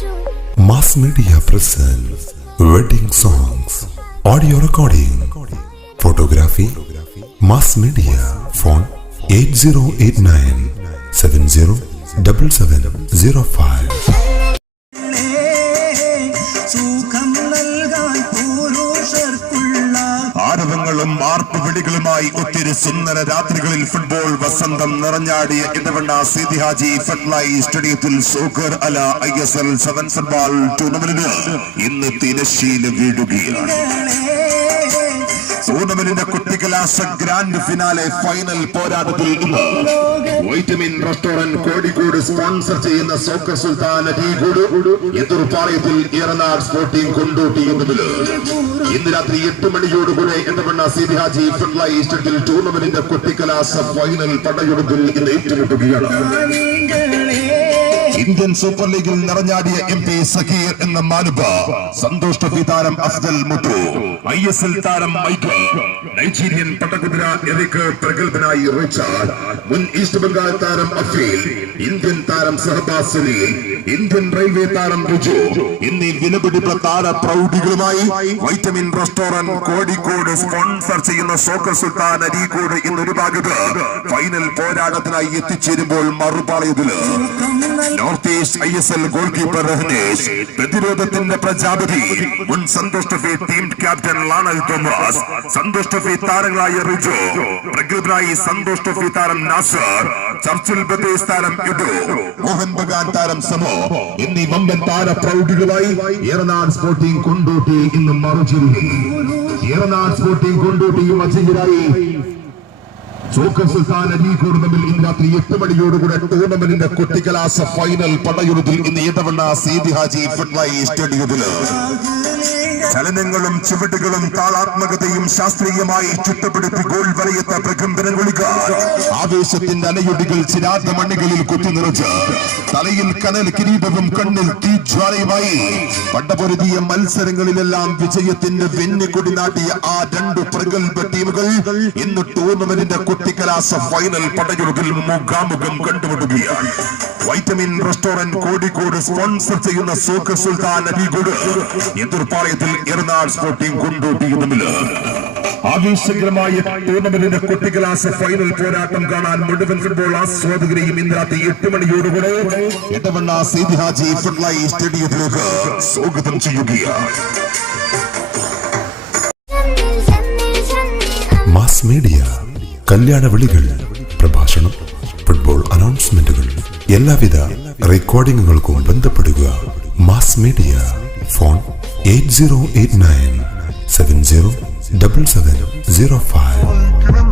Mass Media presents wedding songs, audio recording, photography. Mass Media. Phone 8089 707705. ആരവങ്ങളും ആർപ്പുവിളികളുമായി ഒത്തിരി സുന്ദര രാത്രികളിൽ football വസന്തം നിറഞ്ഞാടിയ ഇടവണ്ണ സീതി ഹാജി ഫെഡ്ലൈ സ്റ്റേഡിയത്തിൽ സോക്കർ അല ISL 7 ഫുട്ബോൾ ടൂർണമെന്റിന് ഇന്ന് തിരശ്ശീല വീഴുകയാണ്. ടൂർണമെന്റിന്റെ കുട്ടിക്കലാശ ഗ്രാൻഡ് ഫിനാലെ ഫൈനൽ പോരാട്ടത്തിൽ ഇന്ന് വൈറ്റമിൻ റെസ്റ്റോറന്റ് കോഴിക്കോട് സ്പോൺസർ ചെയ്യുന്ന സോക്കർ സുൽത്താൻ അരീക്കോട് എതിർപ്പാളയത്തിൽ ഏറനാട് സ്പോർട്ടിംഗ് കൊണ്ടോട്ടി എന്നിവർ ഇന്ന് രാത്രി 8 മണിയോടുകൂടെ എടവണ്ണ സീതി ഹാജി ഫെഡ്ലൈ സ്റ്റേഡിയത്തിൽ ടൂർണമെന്റിന്റെ കുട്ടിക്കലാശ ഫൈനൽ പടയൊടുപ്പിൽ ഇന്ന് ഏറ്റുമുട്ടുകയാണ്. ഇന്ത്യൻ സൂപ്പർ ലീഗിൽ നിറഞ്ഞാടിയ MP സക്കീർ എന്ന മാനുബ, സന്തോഷ് ട്രോഫി താരം അഫ്സൽ മുത്തു, ISL താരം മൈക്കൽ, നൈജീരിയൻ പട്ടകുതിര എറിക് പ്രഗത്ഭനായി റിച്ചാർഡ്, മുൻ ഈസ്റ്റ് ബംഗാൾ താരം അഫീൽ, ഇന്ത്യൻ താരം സഹബാസ് സലീം, ഇന്ത്യൻ റെയിൽവേ താരം റിജു എന്നീ വിലപിടിപ്പ താര പ്രൗഢികളുമായി വൈറ്റമിൻ റെസ്റ്റോറന്റ് കോഴിക്കോട് സ്പോൺസർ ചെയ്യുന്ന സോക്കർ സുൽത്താൻ അരീക്കോട് എന്നൊരു ഭാഗത്ത് ഫൈനൽ പോരാട്ടത്തിനായി എത്തിച്ചേരുമ്പോൾ മറുപാളയത്തില് north east ISL goal keeper Rahnesh, പ്രതിരോധത്തിന്റെ പ്രജാപതി, മുൻ സന്തോഷ് ട്രോഫി ടീം ക്യാപ്റ്റൻ ലാണൽ തോമസ്, സന്തോഷ് ട്രോഫി താരങ്ങളായ റിജു, പ്രഗത്ഭനായി സന്തോഷ് ട്രോഫി താരം നാസർ, ചർച്ചിൽ ബ്രദേഴ്സ് താരം ഇഡു, മോഹൻ ബഗാൻ താരം സമോ എന്നീ വമ്പൻ താര പ്രൗഢികളുമായി ഏറനാട് സ്പോർട്ടിംഗ് കൊണ്ടോട്ടി ഇന്ന് മറുചെരുങ്ങി. ഏറനാട് സ്പോർട്ടിംഗ് കൊണ്ടോട്ടിയും അജയരായി സോക്കർ സുൽത്താൻ അരീക്കോട് തമ്മിൽ ഇന്ന് രാത്രി 8 മണിയോടുകൂടെ ടൂർണമെന്റിന്റെ കുട്ടിക്കലാശ ഫൈനൽ പടയൊടുപ്പിൽ ഇന്ന് ഇടവണ്ണ സീതി ഹാജി ഫെഡ്ലൈ സ്റ്റേഡിയത്തില് ചലനങ്ങളും ചുവടുകളും താളാത്മകതയും ശാസ്ത്രീയമായി ചുട്ടപ്പെടുത്തി ഗോൾ വലയത്ത പ്രകമ്പനം വിളിക്കാൻ ആവേശത്തിന്റെ അലയൊടികൾ ചിരാത മണ്ണികളിൽ കുത്തിനിറച്ച് തലയിൽ കനൽ കിരീടവും കണ്ണിൽ തീജ്വാലയുമായി പടപൊരുതിയ മത്സരങ്ങളിലെല്ലാം വിജയത്തിന്റെ വെന്നിക്കൊടി നാട്ടിയ ആ 2 പ്രഗത്ഭ ടീമുകൾ ഇന്ന് ടൂർണമെന്റിന്റെ കുട്ടിക്കലാശ ഫൈനൽ പടയൊടുപ്പിൽ മുഖാമുഖം കണ്ടുമുട്ടുകയാണ്. വൈറ്റമിൻ റെസ്റ്റോറന്റ് കോഴിക്കോട് സ്പോൺസർ ചെയ്യുന്ന സോക്കർ സുൽത്താൻ അരീക്കോട് എതിർപ്പാളയത്തിൽ ഏറനാട് സ്പോർട്ടിംഗ് കൊണ്ടോട്ടി തമ്മിൽ ആവേശകരമായ ടൂർണമെന്റിന്റെ കുട്ടിക്കലാശ ഫൈനൽ പോരാട്ടം കാണാൻ മുഴുവൻ ഫുട്ബോൾ ആസ്വാദകരെയും ഇന്ന് രാത്രി 8 മണിയോടുകൂടെ എടവണ്ണ സീതി ഹാജി ഫെഡ്ലൈ സ്റ്റേഡിയത്തിലേക്ക് സ്വാഗതം ചെയ്യുകയാണ്. മാസ് മീഡിയ, കല്യാണ വിളികൾ, പ്രഭാഷണം, ഫുട്ബോൾ അനൗൺസ്മെന്റുകൾ, എല്ലാവിധ റെക്കോർഡിംഗുകൾക്കും ബന്ധപ്പെടുക. Mass media. ഫോൺ 8089 707705.